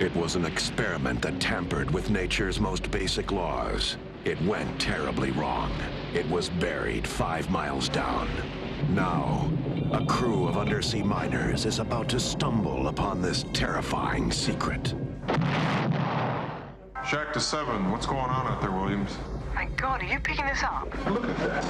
It was an experiment that tampered with nature's most basic laws. It went terribly wrong. It was buried 5 miles down. Now, a crew of undersea miners is about to stumble upon this terrifying secret. Shack to 7, what's going on out there, Williams? My God, are you picking this up? Look at that.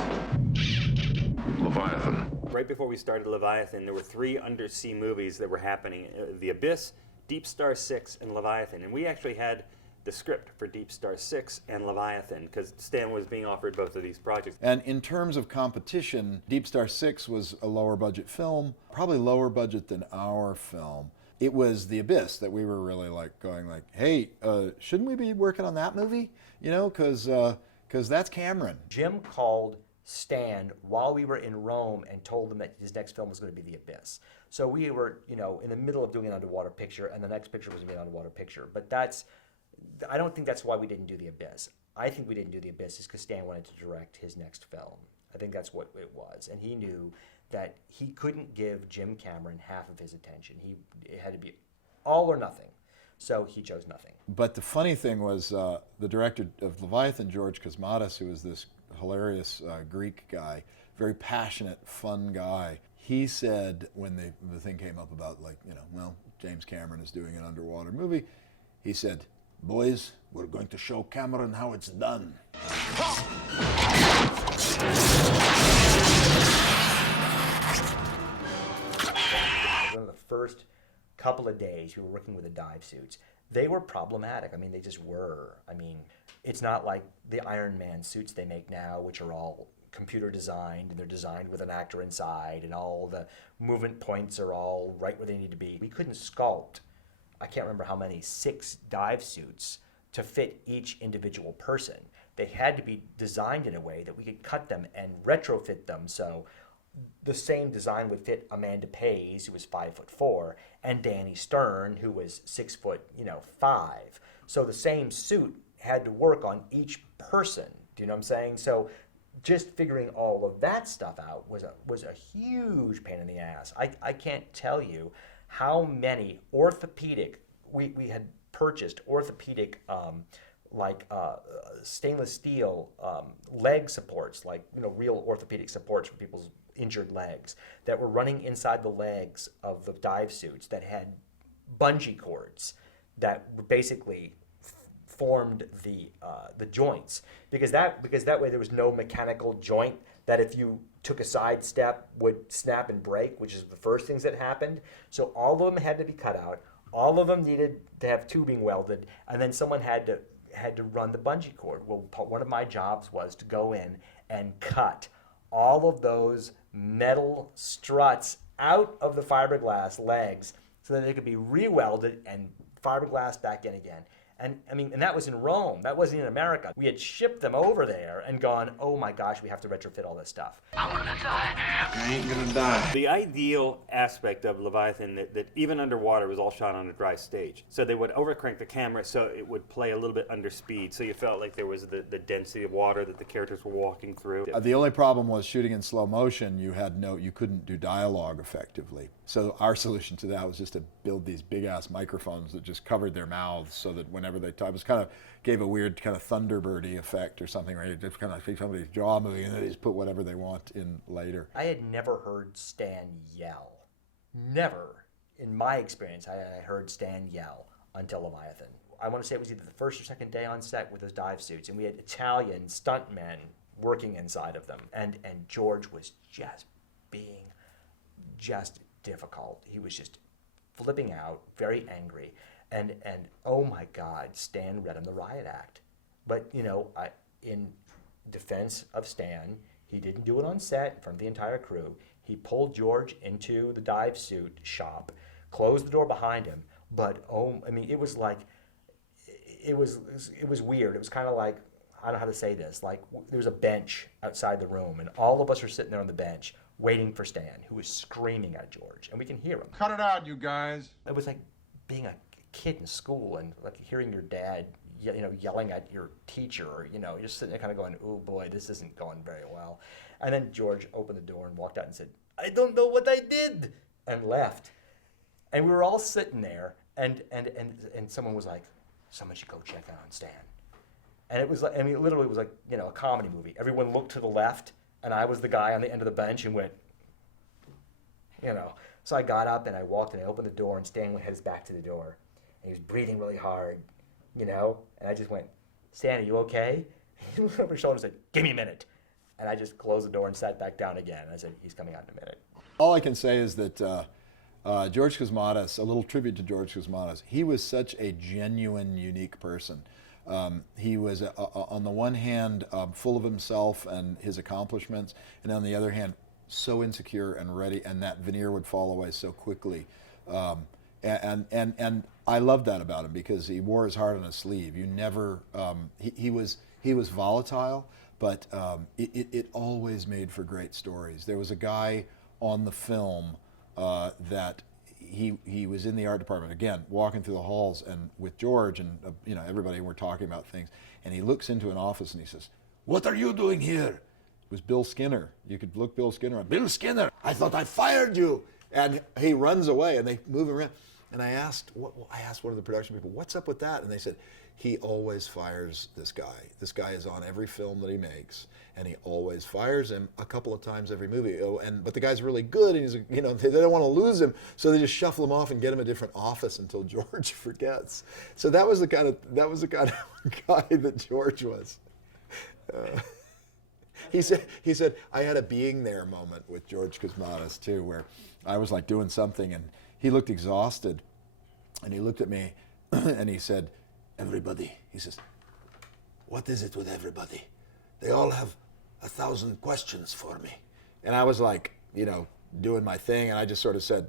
Leviathan. Right before we started Leviathan, there were 3 undersea movies that were happening. The Abyss, Deep Star 6, and Leviathan. And we actually had the script for Deep Star 6 and Leviathan, because Stan was being offered both of these projects. And in terms of competition, Deep Star 6 was a lower budget film, probably lower budget than our film. It was The Abyss that we were really going hey, shouldn't we be working on that movie? You know, because that's Cameron. Jim called Stan while we were in Rome and told him that his next film was going to be The Abyss. So we were, in the middle of doing an underwater picture, and the next picture was going to be an underwater picture. But I don't think that's why we didn't do The Abyss. I think we didn't do The Abyss is because Stan wanted to direct his next film. I think that's what it was. And he knew that he couldn't give Jim Cameron half of his attention. It had to be all or nothing. So he chose nothing. But the funny thing was the director of Leviathan, George Cosmatos, who was this hilarious Greek guy, very passionate, fun guy. He said when the thing came up about James Cameron is doing an underwater movie, he said, "Boys, we're going to show Cameron how it's done." One of the first couple of days we were working with the dive suits, they were problematic. I mean, they just were. I mean, it's not like the Iron Man suits they make now, which are all computer designed, and they're designed with an actor inside, and all the movement points are all right where they need to be. We couldn't sculpt, I can't remember how many, 6 dive suits to fit each individual person. They had to be designed in a way that we could cut them and retrofit them so the same design would fit Amanda Pays, who was 5'4", and Danny Stern, who was 6'5". So the same suit had to work on each person. Do you know what I'm saying? So just figuring all of that stuff out was a huge pain in the ass. I can't tell you how many orthopedic, we had purchased orthopedic stainless steel leg supports, real orthopedic supports for people's injured legs that were running inside the legs of the dive suits that had bungee cords that basically formed the joints, because that way there was no mechanical joint that if you took a side step would snap and break, which is the first things that happened. So all of them had to be cut out. All of them needed to have tubing welded, and then someone had to run the bungee cord. Well, one of my jobs was to go in and cut all of those metal struts out of the fiberglass legs so that they could be re-welded and fiberglass back in again. And that was in Rome. That wasn't in America. We had shipped them over there and gone, oh my gosh, we have to retrofit all this stuff. I'm gonna die. I ain't gonna die. The ideal aspect of Leviathan, that even underwater, was all shot on a dry stage. So they would overcrank the camera so it would play a little bit under speed, so you felt like there was the density of water that the characters were walking through. The only problem was shooting in slow motion, you couldn't do dialogue effectively. So our solution to that was just to build these big-ass microphones that just covered their mouths so that whenever they talk, it was gave a weird kind of Thunderbirdy effect or something, right? It just kind of like somebody's jaw moving and they just put whatever they want in later. I had never heard Stan yell. Never. In my experience, I heard Stan yell until Leviathan. I want to say it was either the first or second day on set with those dive suits, and we had Italian stuntmen working inside of them. And George was just being difficult. He was just flipping out, very angry. And oh my God, Stan read him the riot act. But, in defense of Stan, he didn't do it on set in front of the entire crew. He pulled George into the dive suit shop, closed the door behind him. But, it was like, it was weird. It was kind of like, I don't know how to say this, like there was a bench outside the room and all of us were sitting there on the bench waiting for Stan, who was screaming at George, and we can hear him. Cut it out, you guys. It was like being a kid in school and like hearing your dad, yelling at your teacher, or, you're just sitting there kind of going, oh boy, this isn't going very well. And then George opened the door and walked out and said, I don't know what I did, and left. And we were all sitting there, And someone was like, someone should go check on Stan. And it was like, I mean, literally it was like, you know, a comedy movie. Everyone looked to the left, and I was the guy on the end of the bench and went, you know. So I got up and I walked and I opened the door, and Stan had his back to the door. And he was breathing really hard, you know. And I just went, Stan, are you okay? He looked over his shoulder and said, give me a minute. And I just closed the door and sat back down again. I said, he's coming out in a minute. All I can say is that George Cosmatos, a little tribute to George Cosmatos, he was such a genuine, unique person. He was, on the one hand, full of himself and his accomplishments, and on the other hand, so insecure and ready, and that veneer would fall away so quickly. And I loved that about him, because he wore his heart on his sleeve. You never, he was volatile, but it always made for great stories. There was a guy on the film that he was in the art department, again, walking through the halls and with George and you know, everybody, were talking about things, and he looks into an office and he says, "What are you doing here?" It was Bill Skinner. You could look Bill Skinner up. "Bill Skinner, I thought I fired you." And he runs away, and they move around. And I asked one of the production people, "What's up with that?" And they said, "He always fires this guy. This guy is on every film that he makes, and he always fires him a couple of times every movie. But the guy's really good, and he's, you know, they don't want to lose him, so they just shuffle him off and get him a different office until George forgets." So that was the kind of guy that George was. He said I had a being there moment with George Cosmatos too, where I was like doing something and he looked exhausted, and he looked at me and he said, "Everybody," he says, "what is it with everybody? They all have 1,000 questions for me." And I was like, you know, doing my thing, and I just sort of said,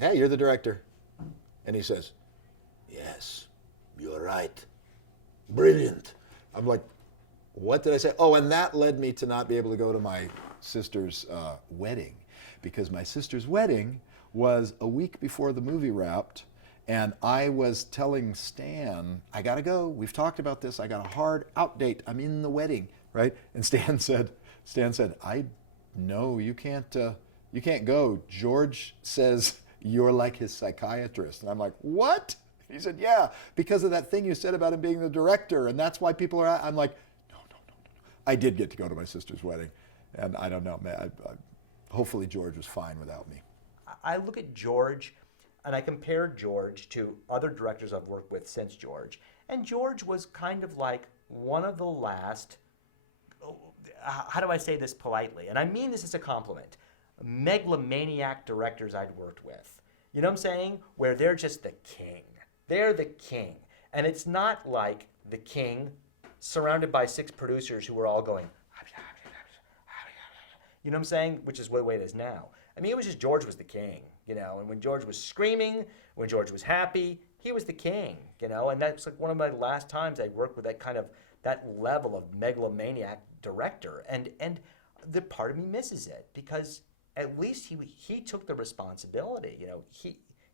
"Hey, you're the director." And he says, "Yes, you're right. Brilliant." I'm like, what did I say? Oh, and that led me to not be able to go to my sister's wedding, because my sister's wedding was a week before the movie wrapped, and I was telling Stan, "I gotta go. We've talked about this. I got a hard out date. I'm in the wedding," right? And Stan said, "I no, you can't go. George says you're like his psychiatrist." And I'm like, "What?" He said, "Yeah, because of that thing you said about him being the director, and that's why people are." I'm like, no. I did get to go to my sister's wedding, and I don't know, man. Hopefully George was fine without me. I look at George, and I compare George to other directors I've worked with since George. And George was kind of like one of the last, how do I say this politely? And I mean this as a compliment, megalomaniac directors I'd worked with. You know what I'm saying? Where they're just the king. They're the king. And it's not like the king surrounded by 6 producers who were all going, you know what I'm saying? Which is the way it is now. I mean, it was just George was the king, you know, and when George was screaming, when George was happy, he was the king, you know, and that's like one of my last times I worked with that level of megalomaniac director, and the part of me misses it, because at least he took the responsibility, you know,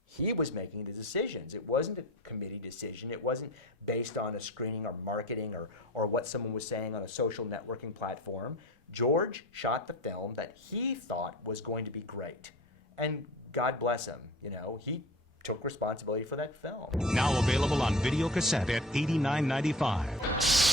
he was making the decisions. It wasn't a committee decision. It wasn't based on a screening or marketing or what someone was saying on a social networking platform. George shot the film that he thought was going to be great. And God bless him, you know, he took responsibility for that film. Now available on video cassette at $89.95.